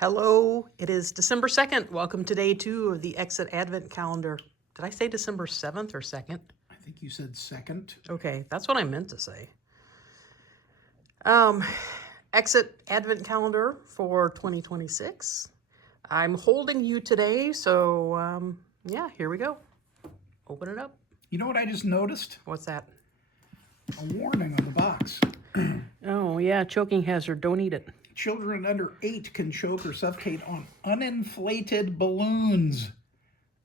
Hello, it is December 2nd. Welcome to day 2 of the Exit Advent Calendar. Did I say December 7th or 2nd? I think you said second. Okay, that's what I meant to say. Exit Advent Calendar for 2026. I'm holding you today, so yeah, here we go. Open it up. You know what I just noticed? What's that? A warning on the box. Oh, yeah, choking hazard. Don't eat it. Children under 8 can choke or suffocate on uninflated balloons.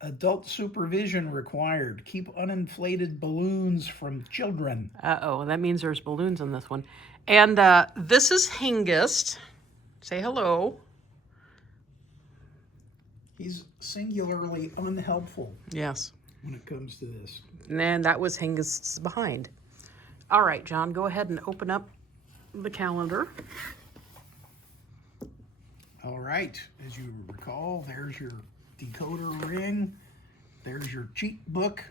Adult supervision required. Keep uninflated balloons from children. Uh-oh, that means there's balloons in this one. And this is Hengist. Say hello. He's singularly unhelpful Yes. when it comes to this. And that was Hengist's behind. All right, John, go ahead and open up the calendar. All right, as you recall, there's your decoder ring. There's your cheat book.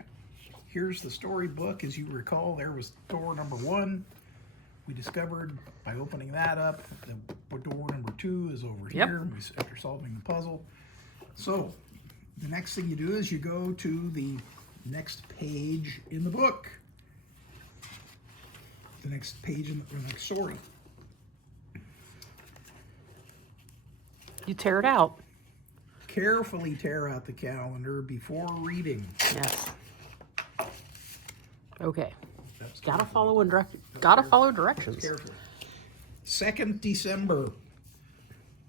Here's the storybook. As you recall, there was door number 1. We discovered by opening that up that door number 2 is over here after solving the puzzle. So the next thing you do is you go to the next page in the book. The next page in the next story. You tear it out. Carefully tear out the calendar before reading. Yes. Okay. Gotta follow directions. Carefully. 2nd December.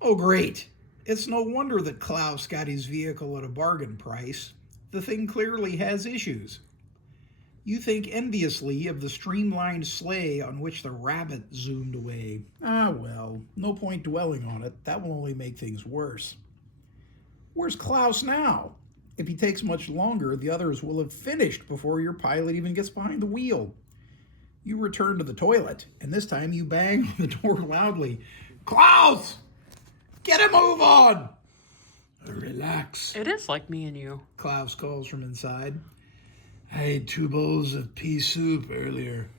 Oh, great. It's no wonder that Klaus got his vehicle at a bargain price. The thing clearly has issues. You think enviously of the streamlined sleigh on which the rabbit zoomed away. Ah, well, no point dwelling on it. That will only make things worse. Where's Klaus now? If he takes much longer, the others will have finished before your pilot even gets behind the wheel. You return to the toilet, and this time you bang on the door loudly. Klaus! Get a move on! Relax, It is like me and you. Klaus calls from inside. I ate 2 bowls of pea soup earlier,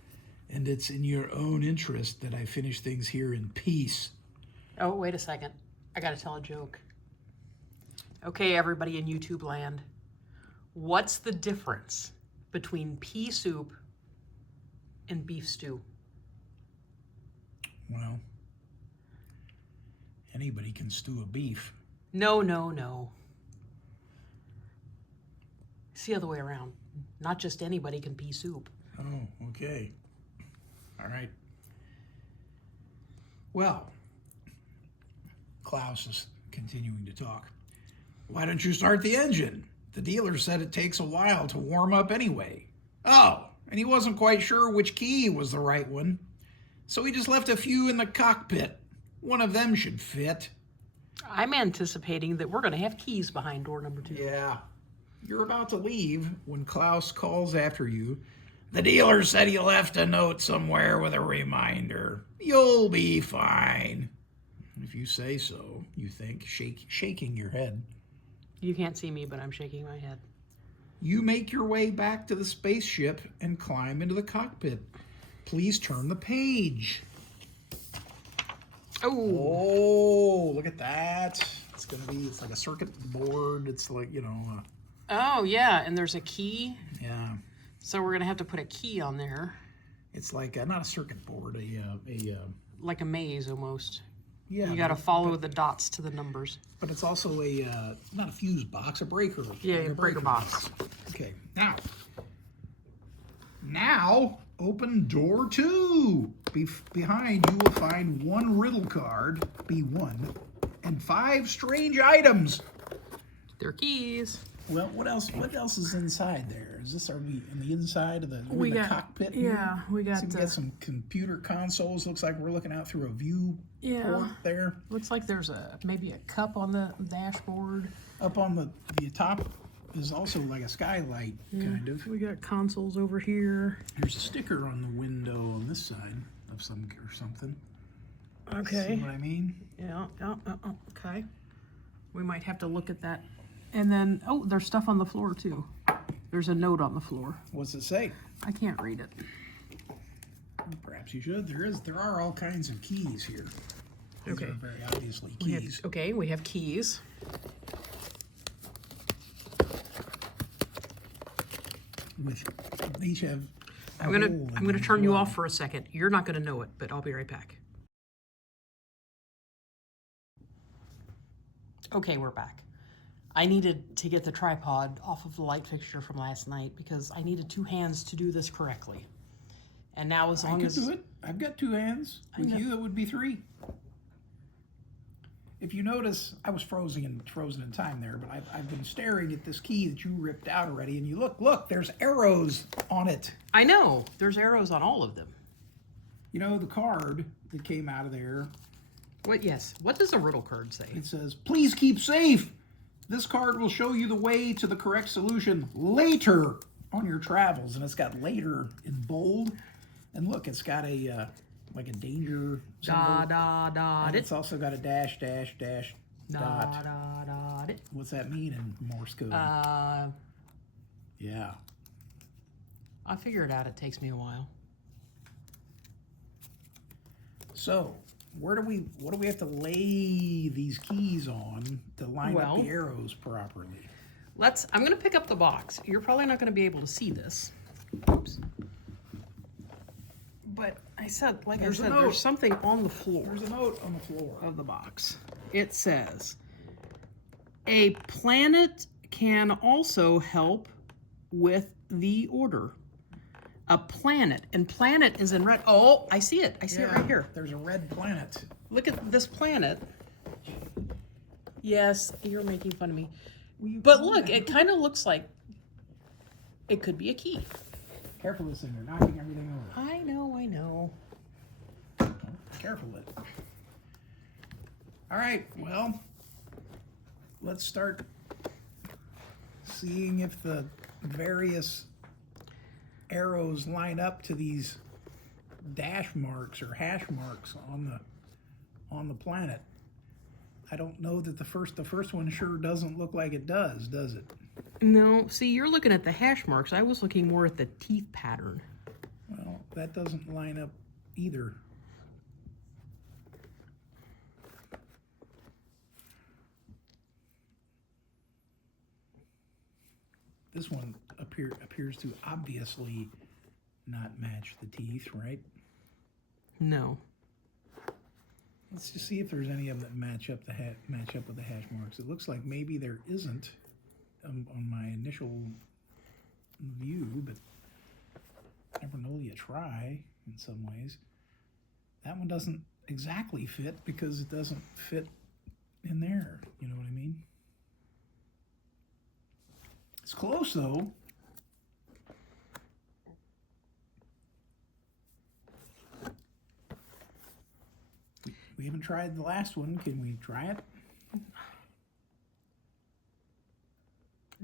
and it's in your own interest that I finish things here in peace. Oh, wait a second. I gotta tell a joke. Okay, everybody in YouTube land. What's the difference between pea soup and beef stew? Well, anybody can stew a beef. No. It's the other way around. Not just anybody can pea soup. Oh, okay. All right. Well, Klaus is continuing to talk. Why don't you start the engine? The dealer said it takes a while to warm up anyway. Oh, and he wasn't quite sure which key was the right one. So he just left a few in the cockpit. One of them should fit. I'm anticipating that we're gonna have keys behind door number 2. Yeah. You're about to leave when Klaus calls after you. The dealer said he left a note somewhere with a reminder. You'll be fine. If you say so, you think, shaking your head. You can't see me, but I'm shaking my head. You make your way back to the spaceship and climb into the cockpit. Please turn the page. Oh, look at that. It's like a circuit board. It's like, Oh, yeah, and there's a key. yeah. So we're gonna have to put a key on there. It's like not a circuit board, Like a maze almost. yeah. You gotta follow the dots to the numbers. But it's also not a fuse box, a breaker. Yeah, like a breaker box. Okay, now open door 2. Behind you will find 1 riddle card, B1, and 5 strange items. They're keys. Well, what else is inside there? Are we in the inside of the cockpit? Yeah, we got. See, we got some computer consoles. Looks like we're looking out through a view port there. Looks like there's maybe a cup on the dashboard. Up on the top is also like a skylight, kind of. We got consoles over here. There's a sticker on the window on this side of something. Okay. See what I mean? Yeah. Okay. We might have to look at that. And then, there's stuff on the floor too. There's a note on the floor. What's it say? I can't read it. Perhaps you should. There are all kinds of keys here. These Okay. are very obviously We have, keys. okay, we have keys. They each have. I'm gonna turn you off for a second. You're not gonna know it, but I'll be right back. Okay, we're back. I needed to get the tripod off of the light fixture from last night because I needed 2 hands to do this correctly. And now as I long could as do it. I've got 2 hands. With know. you, it would be 3. If you notice, I was frozen in time there, but I've been staring at this key that you ripped out already, and you look, there's arrows on it. I know there's arrows on all of them. You know, the card that came out of there, What? Yes. What does a riddle card say? it says, please keep safe. This card will show you the way to the correct solution later on your travels. And it's got later in bold. And look, it's got a, like a danger symbol. Da. And it's also got a dash, dash, dash, dot. Da. What's that mean in Morse code? Yeah. I'll figure it out. It takes me a while. So, what do we have to lay these keys on to line up the arrows properly? I'm going to pick up the box. You're probably not going to be able to see this. Oops. But I said, There's a note. there's something on the floor There's a note on the floor. of the box. It says, a planet can also help with the order. A planet. And planet is in red. Oh, I see it. I see it right here. There's a red planet. Look at this planet. Yes, you're making fun of me. But look, it kind of looks like it could be a key. Careful this thing, you're knocking everything over. I know. Careful it. All right, well, let's start seeing if the various arrows line up to these dash marks or hash marks on the planet. I don't know that the first one sure doesn't look like it does it? No, see, you're looking at the hash marks. I was looking more at the teeth pattern. Well, that doesn't line up either. This one appears to obviously not match the teeth, right? No. Let's just see if there's any of them that match up with the hash marks. It looks like maybe there isn't on my initial view, but never know you try in some ways. That one doesn't exactly fit because it doesn't fit in there. You know what I mean? It's close though. We haven't tried the last one. Can we try it?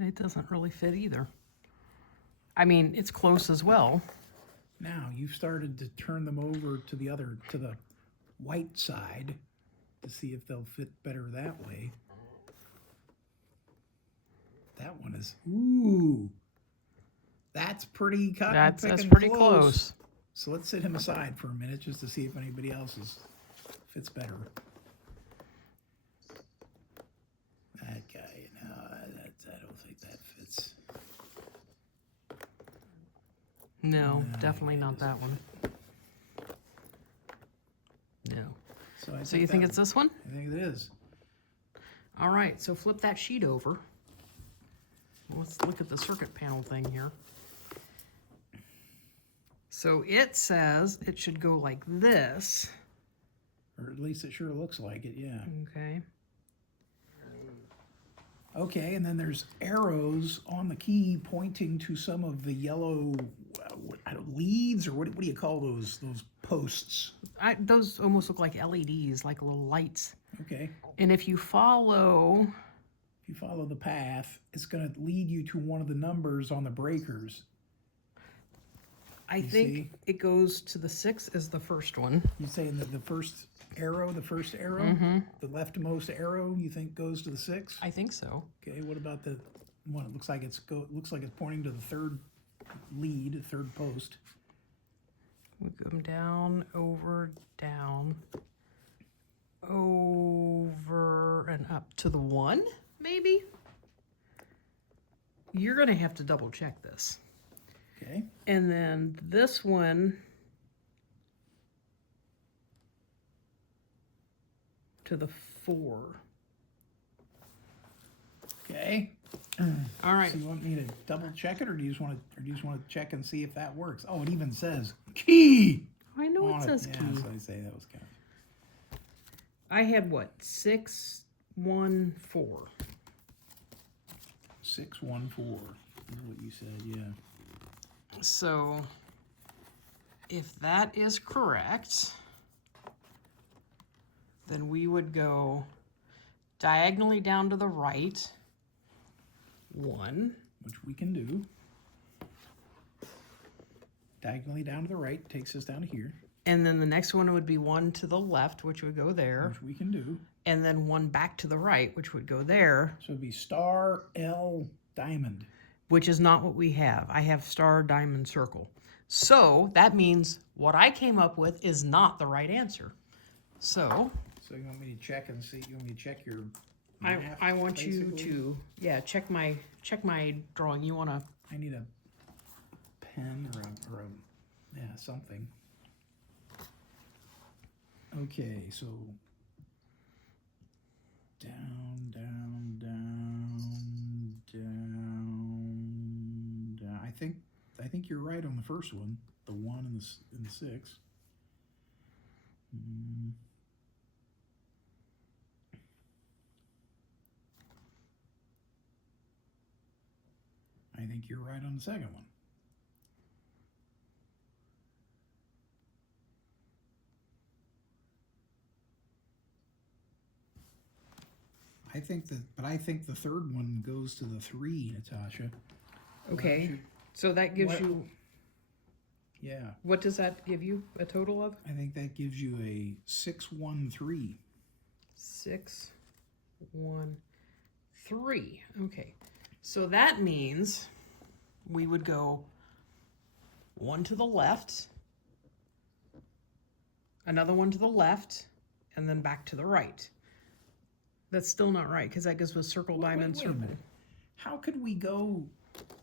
It doesn't really fit either. I mean, it's close as well. Now you've started to turn them over to the white side to see if they'll fit better that way. That one is, ooh, that's pretty cotton That's picking pretty close. So let's set him aside for a minute just to see if anybody else's fits better. That guy, no, I don't think that fits. No, definitely not that one. No. So you think it's this one? I think it is. All right, so flip that sheet over. Let's look at the circuit panel thing here. So it says it should go like this. Or at least it sure looks like it, yeah. Okay. Okay, and then there's arrows on the key pointing to some of the yellow leads, or what do you call those posts? Those almost look like LEDs, like little lights. Okay. And if you follow the path, it's going to lead you to one of the numbers on the breakers. I think it goes to the 6 as the first one. You saying that the first arrow, the leftmost arrow, you think goes to the 6? I think so. Okay. What about the one? It looks like it's pointing to the third lead, third post. We go down, over, down. over and up to the 1, maybe? You're going to have to double check this. Okay. And then this one to the 4. Okay. All right. So you want me to double check it, or do you just want to check and see if that works? Oh, it even says key. I know on it says Yeah, key. so I say that was kind of. I had what? 6, 1, 4. 614 is what you said, yeah. So if that is correct, then we would go diagonally down to the right, 1. Which we can do. Diagonally down to the right takes us down to here, And then the next one would be 1 to the left, which would go there. which we can do. And then 1 back to the right, which would go there, So it'd be star, L, diamond. which is not what we have. I have star, diamond, circle. So that means what I came up with is not the right answer. So So you want me to check and see? You want me to check your I math, want you basically? to check my drawing. You want to I need a pen or a something. Okay, so down, down, down, down, down. I think you're right on the first one, the 1 and the 6. I think you're right on the second one. I think the third one goes to the 3, Natasha. Okay. So that gives What- you, Yeah, what does that give you a total of? I think that gives you a 613. 6, 1, 3. Okay. So that means we would go 1 to the left, another 1 to the left, and then back to the right. That's still not right because that gives us circle, diamond, Wait a circle. minute. How could we go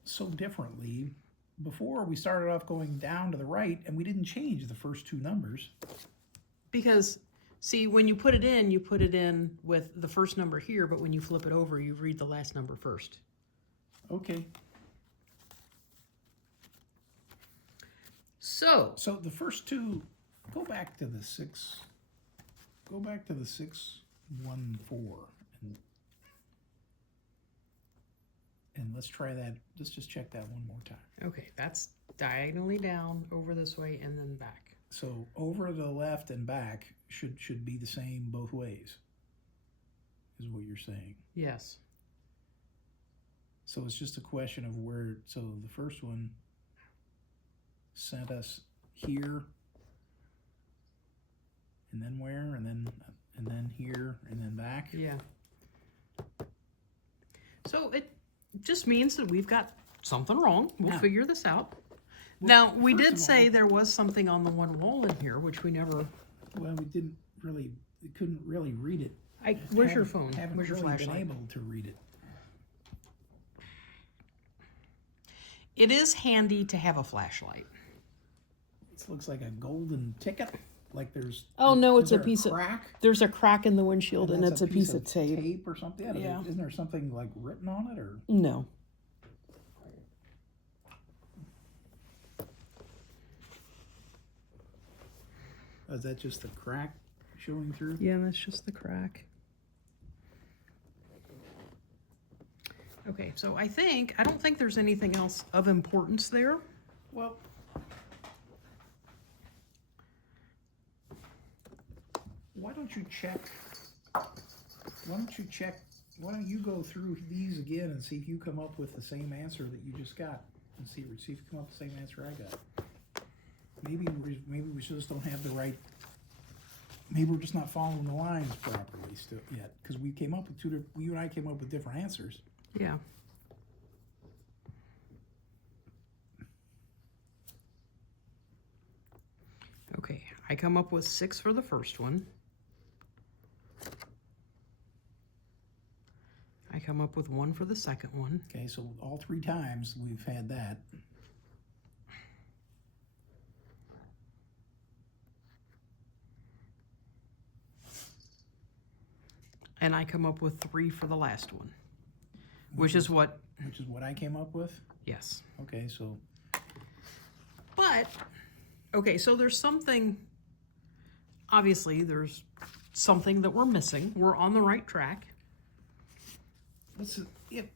so differently? Before we started off going down to the right, and we didn't change the first 2 numbers. Because, see, when you put it in with the first number here, but when you flip it over, you read the last number first. Okay. So, So the first 2, go back to the 614, and let's try that. Let's just check that one more time. okay, that's diagonally down, over this way, and then back. So over to the left and back should be the same both ways, is what you're saying. Yes. So it's just a question of where. So the first one sent us here, and then where, and then here, and then back. Yeah. So it just means that we've got something wrong. We'll Yeah. figure this out. Now, we first did of say all- there was something on the one wall in here, which we never... Well, we couldn't really read it. Where's your phone? Haven't Where's your really been flashlight? able to read it. It is handy to have a flashlight. It looks like a golden ticket. Like there's. Oh, no, is it's a there piece of- crack, There's a crack in the windshield, and that's it's a piece of tape. or something. Yeah. Isn't there something like written on it or? No. Is that just the crack showing through? Yeah, that's just the crack. Okay, so I don't think there's anything else of importance there. Well, why don't you check? Why don't you go through these again and see if you come up with the same answer that you just got, and see if you come up with the same answer I got. Maybe we just don't have the right. Maybe we're just not following the lines properly still yet, because we came up with you and I came up with different answers. Yeah. Okay, I come up with 6 for the first one. I come up with 1 for the second one. Okay, so all 3 times we've had that. And I come up with 3 for the last one, which is what, Which is what I came up with? yes. Okay, so But, okay, so there's something, obviously there's something that we're missing. We're on the right track. what's the,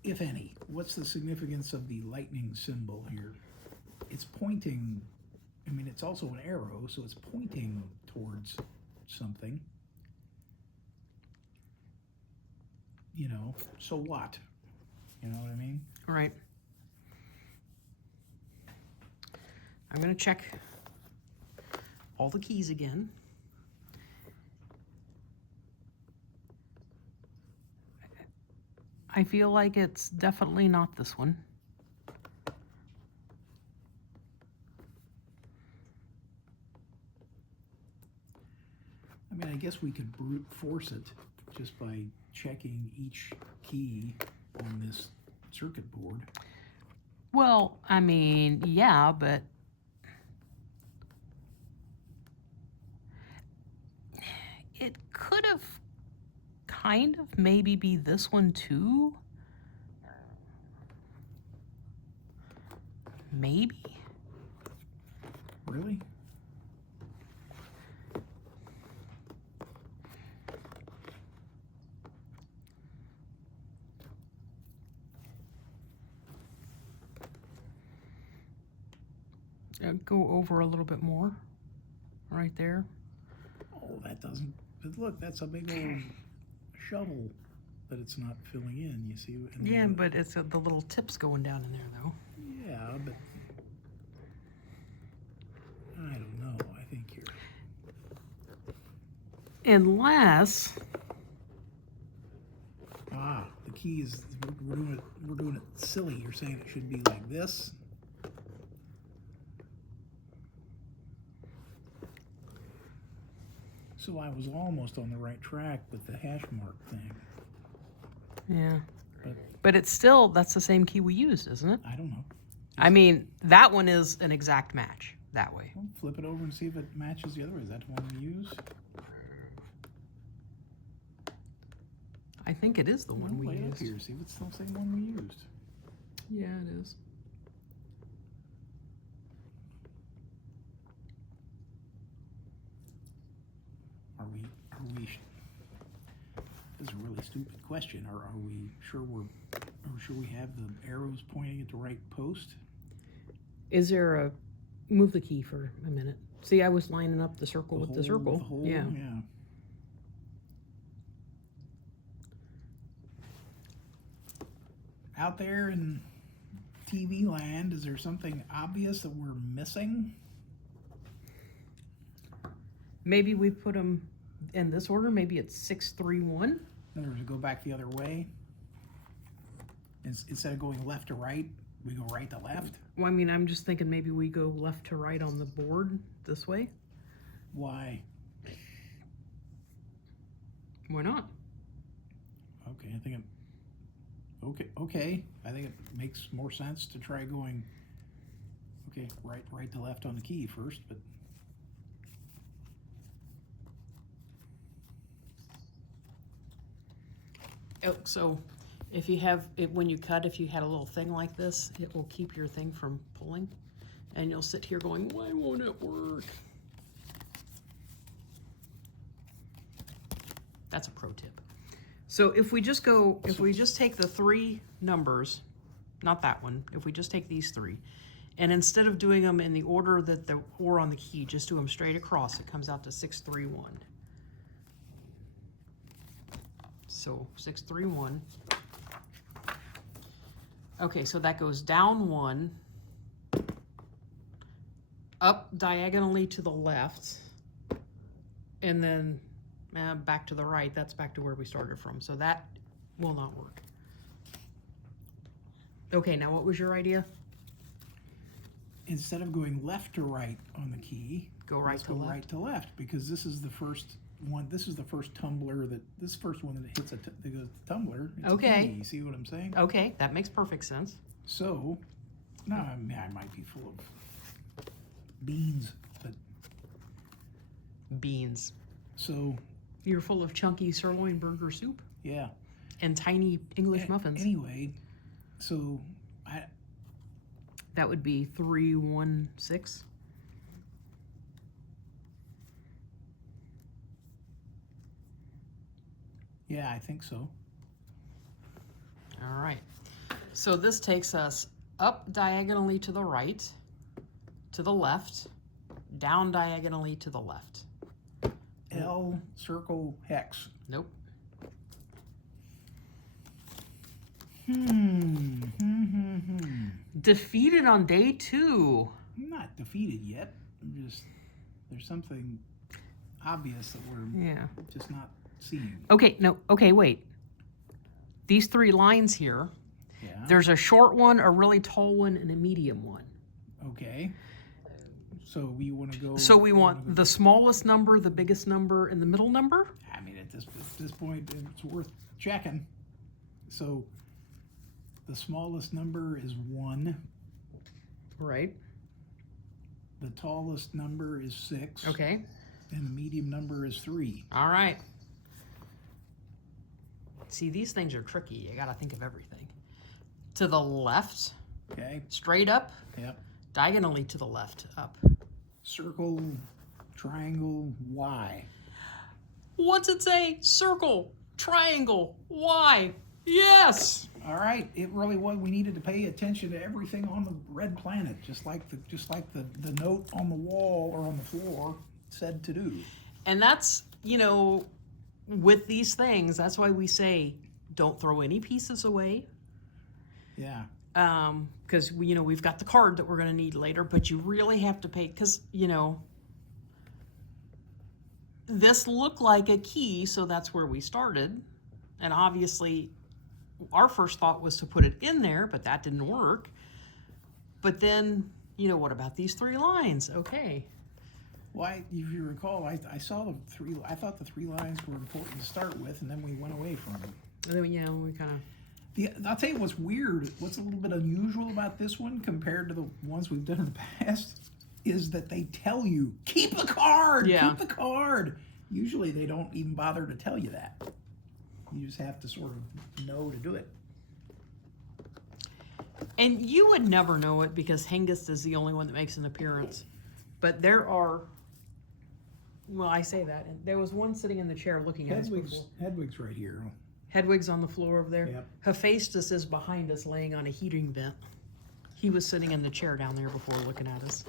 if any, what's the significance of the lightning symbol here? It's pointing, I mean, it's also an arrow, so it's pointing towards something. You know, so what? You know what I mean? All right. I'm going to check all the keys again. I feel like it's definitely not this one. I mean, I guess we could brute force it just by checking each key on this circuit board. Well, I mean, yeah, but it could have kind of maybe be this one too. Maybe. Really? Go over a little bit more. Right there. Oh, that doesn't. But look, that's a big old shovel that it's not filling in. You see? And Yeah, but it's the little tips going down in there, though. Yeah, but I don't know. I think you're. Unless, The key is we're doing it silly. You're saying it should be like this. So I was almost on the right track with the hash mark thing. yeah. But But it's still, that's the same key we used, isn't it? I don't know. I mean, that one is an exact match that way. Well, flip it over and see if it matches the other way. Is that the one we use? I think it is the one we Lay it up used. here. See if it's still the same one we used. Yeah, it is. Are we? This is a really stupid question. Are we sure we have the arrows pointing at the right post? Is there a, move the key for a minute. See, I was lining up the circle with the circle. The hole, Yeah. yeah. Out there in TV land, is there something obvious that we're missing? Maybe we put them in this order. Maybe it's 6, 3, 1. In other words, we go back the other way. Instead of going left to right, we go right to left. Well, I mean, I'm just thinking maybe we go left to right on the board this way. Why? Why not? Okay, I think it. Okay. I think it makes more sense to try going. Okay, right to left on the key first, but. Oh, so if you have it, when you cut, if you had a little thing like this, it will keep your thing from pulling, and you'll sit here going, why won't it work? That's a pro tip. So if we just go, if we just take the 3 numbers, not that one, if we just take these 3, and instead of doing them in the order that the or on the key, just do them straight across, it comes out to 6, 3, 1. So 6, 3, 1. Okay, so that goes down 1, up diagonally to the left, and then back to the right. That's back to where we started from. So that will not work. Okay, now what was your idea? Instead of going left to right on the key, Go right let's to go left. right to left, because this is the first one. This is the first tumbler this first one that hits that goes to tumbler. It's Okay. a tea, you see what I'm saying? Okay, that makes perfect sense. So, no, I mean, I might be full of beans, but Beans. so You're full of chunky sirloin burger soup yeah. and tiny English muffins. Anyway, so That would be 316. yeah, I think so. All right. So this takes us up diagonally to the right, to the left, down diagonally to the left. L circle hex. Nope. Defeated on day 2. I'm not defeated yet. I'm just there's something obvious that we're Yeah. just not seeing. Okay, no, okay, wait. These 3 lines here, Yeah. there's a short one, a really tall one, and a medium one. Okay. So we want to go. So we want the smallest number, the biggest number, and the middle number? I mean, at this point, it's worth checking. So the smallest number is 1. Right. The tallest number is 6. Okay. And the medium number is 3. All right. See, these things are tricky. You got to think of everything. To the left, Okay. straight up, Yep. diagonally to the left, up. Circle, triangle, Y. What's it say? Circle, triangle, Y. Yes. All right. It really was. We needed to pay attention to everything on the red planet, just like the note on the wall or on the floor said to do. And that's, you know, with these things, that's why we say don't throw any pieces away. Yeah. Because we've got the card that we're going to need later, but you really have to pay, because this looked like a key, so that's where we started, and obviously our first thought was to put it in there, but that didn't work. But then, what about these 3 lines? Okay. Well, if you recall, I saw the 3. I thought the 3 lines were important to start with, and then we went away from them. And then, we kind of. I'll tell you what's weird, what's a little bit unusual about this one compared to the ones we've done in the past, is that they tell you, keep the card, keep the card. Usually they don't even bother to tell you that. You just have to sort of know to do it. And you would never know it because Hengist is the only one that makes an appearance. But there are, well, I say that, and there was one sitting in the chair looking at us before. Hedwig's right here. Hedwig's on the floor over there. Yep. Hephaestus is behind us laying on a heating vent. He was sitting in the chair down there before looking at us.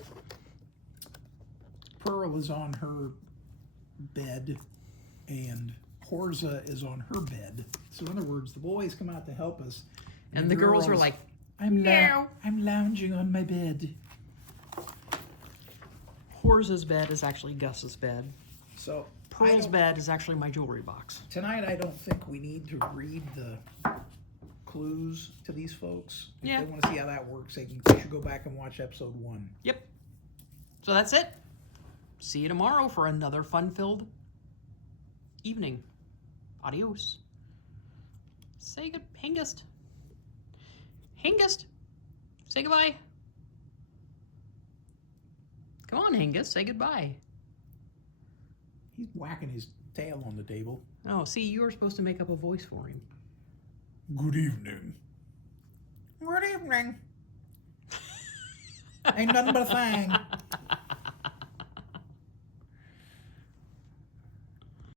Pearl is on her bed, and Horza is on her bed. So in other words, the boys come out to help us. And the girls are like, I'm lounging on my bed. Horza's bed is actually Gus's bed. So Pearl's bed is actually my jewelry box. Tonight, I don't think we need to read the clues to these folks. If they want to see how that works, they should go back and watch episode 1. Yep. So that's it. See you tomorrow for another fun-filled evening. Adios. Say good, Hengist. Hengist. Say goodbye. Come on, Hengist. Say goodbye. He's whacking his tail on the table. Oh, see, you were supposed to make up a voice for him. Good evening. Good evening. Ain't nothing but a thing.